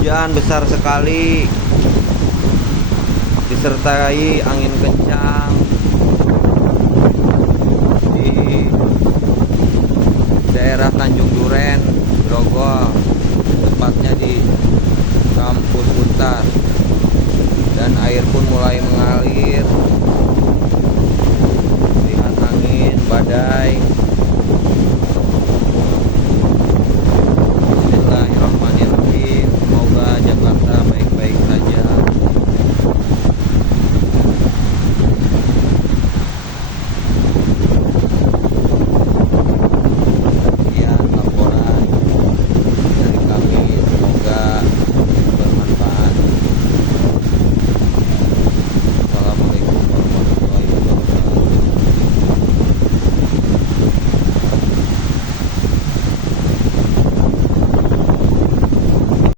Hujan besar sekali disertai angin kencang di daerah Tanjung Duren, Grogol.